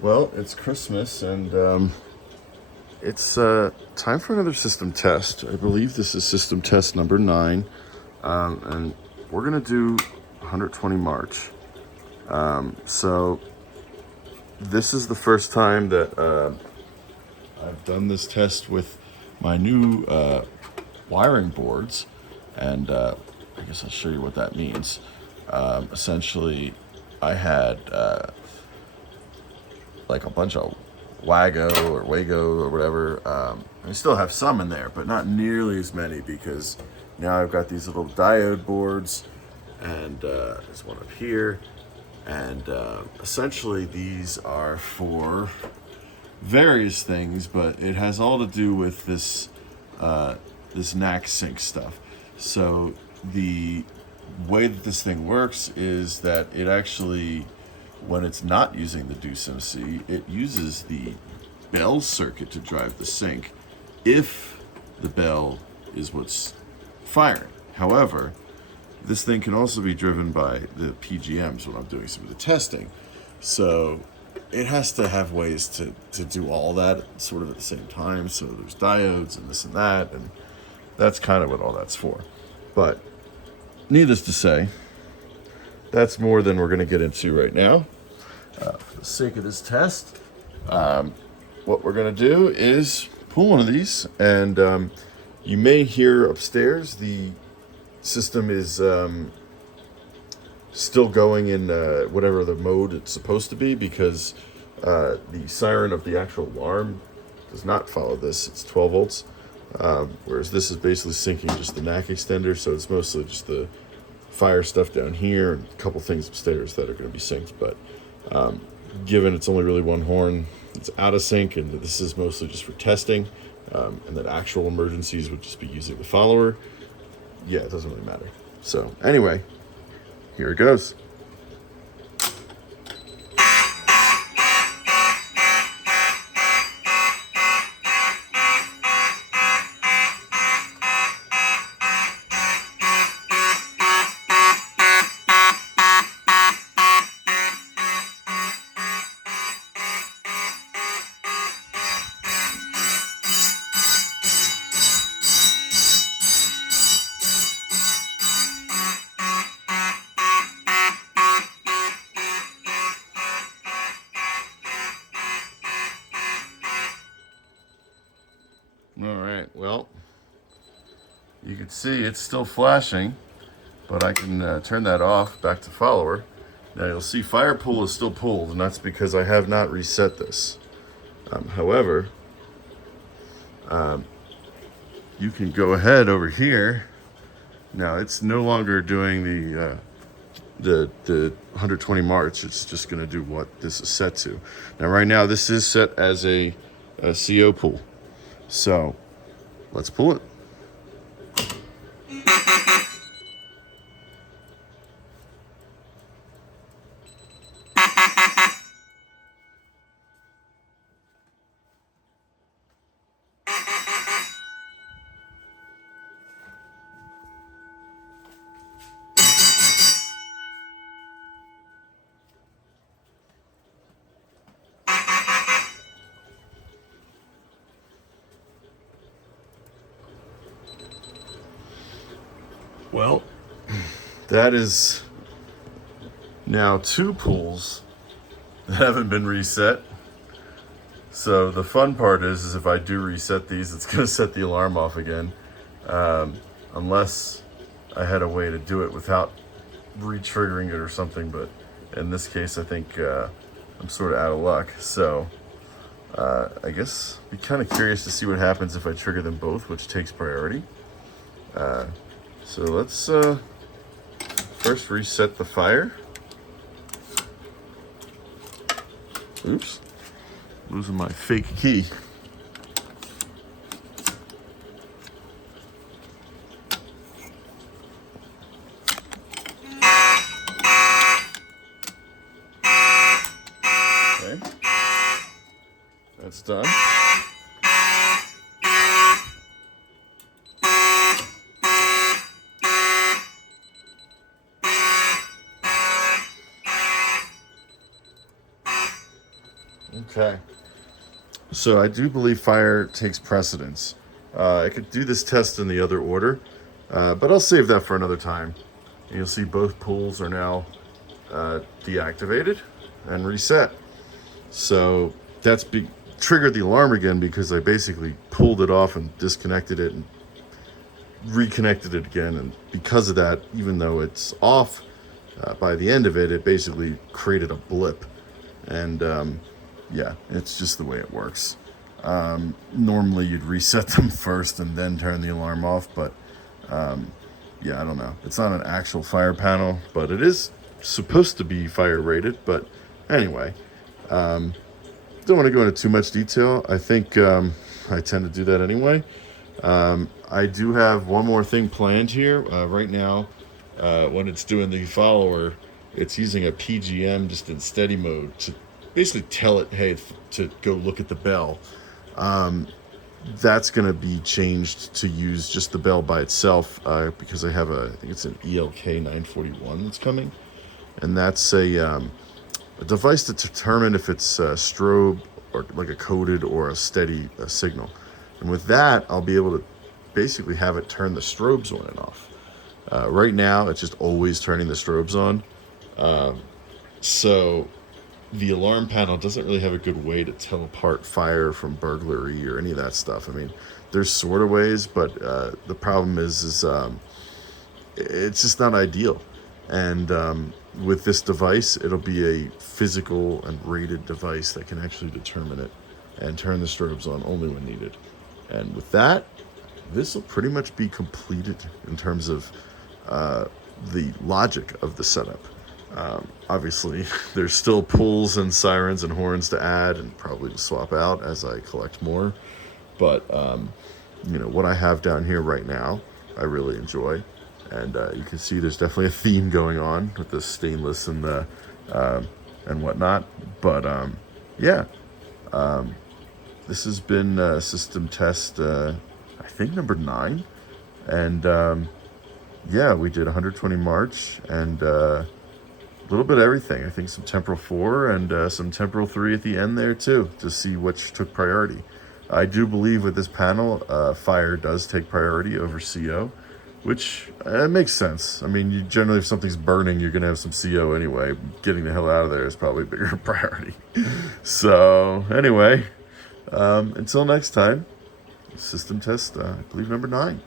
Well, it's Christmas and it's time for another system test. I believe this is system test number 9, and we're gonna do 120 March. So this is the first time that I've done this test with my new wiring boards, and I guess I'll show you what that means. Essentially, I had like a bunch of Wago or whatever. I still have some in there, but not nearly as many because now I've got these little diode boards, and there's one up here, and essentially these are for various things, but it has all to do with this this NAC sync stuff. So the way that this thing works is that it actually, when it's not using the DUSMC, it uses the bell circuit to drive the sync if the bell is what's firing. However, this thing can also be driven by the PGMs when I'm doing some of the testing. So it has to have ways to do all that sort of at the same time. So there's diodes and this and that, and that's kind of what all that's for. But needless to say, that's more than we're going to get into right now. For the sake of this test, what we're going to do is pull one of these, and you may hear upstairs the system is still going in whatever the mode it's supposed to be, because the siren of the actual alarm does not follow this. It's 12 volts, whereas this is basically syncing just the NAC extender, so it's mostly just the fire stuff down here and a couple things upstairs that are going to be synced. But given it's only really one horn, it's out of sync, and this is mostly just for testing, and that actual emergencies would just be using the follower. Yeah, it doesn't really matter. So anyway, here it goes. All right, well, you can see it's still flashing, but I can turn that off back to follower. Now you'll see fire pull is still pulled, and that's because I have not reset this. However, you can go ahead over here. Now it's no longer doing the 120 March. It's just going to do what this is set to. Now right now this is set as a CO pull. So let's pull it. Well, that is now 2 pulls that haven't been reset. So the fun part is if I do reset these, it's going to set the alarm off again, unless I had a way to do it without re-triggering it or something. But in this case, I think I'm sort of out of luck. So I guess be kind of curious to see what happens if I trigger them both, which takes priority. So let's first reset the fire. Oops, losing my fake key. Okay, that's done. Okay. So I do believe fire takes precedence. I could do this test in the other order, but I'll save that for another time. You'll see both pools are now deactivated and reset. So that's triggered the alarm again because I basically pulled it off and disconnected it and reconnected it again. And because of that, even though it's off, by the end of it, it basically created a blip. And yeah, it's just the way it works. Normally you'd reset them first and then turn the alarm off, but yeah, I don't know. It's not an actual fire panel, but it is supposed to be fire rated. But anyway, don't want to go into too much detail. I think I tend to do that anyway. I do have one more thing planned here. Right now, when it's doing the follower, it's using a PGM just in steady mode to basically tell it, hey, to go look at the bell. That's going to be changed to use just the bell by itself because I have I think it's an ELK 941 that's coming. And that's a device to determine if it's a strobe or like a coded or a steady signal. And with that, I'll be able to basically have it turn the strobes on and off. Right now, it's just always turning the strobes on. So the alarm panel doesn't really have a good way to tell apart fire from burglary or any of that stuff. I mean, there's sort of ways, but the problem is it's just not ideal. And with this device, it'll be a physical and rated device that can actually determine it and turn the strobes on only when needed. And with that, this will pretty much be completed in terms of the logic of the setup. Obviously, there's still pulls and sirens and horns to add and probably to swap out as I collect more. But, you know, what I have down here right now, I really enjoy. And you can see there's definitely a theme going on with the stainless and the and whatnot. But, yeah, this has been system test, I think, number 9. And, yeah, we did 120 March and a little bit of everything. I think some Temporal 4 and some Temporal 3 at the end there too, to see which took priority. I do believe with this panel, fire does take priority over CO, which makes sense. I mean, you generally, if something's burning, you're going to have some CO anyway. Getting the hell out of there is probably a bigger priority. So anyway, until next time, system test, I believe number 9.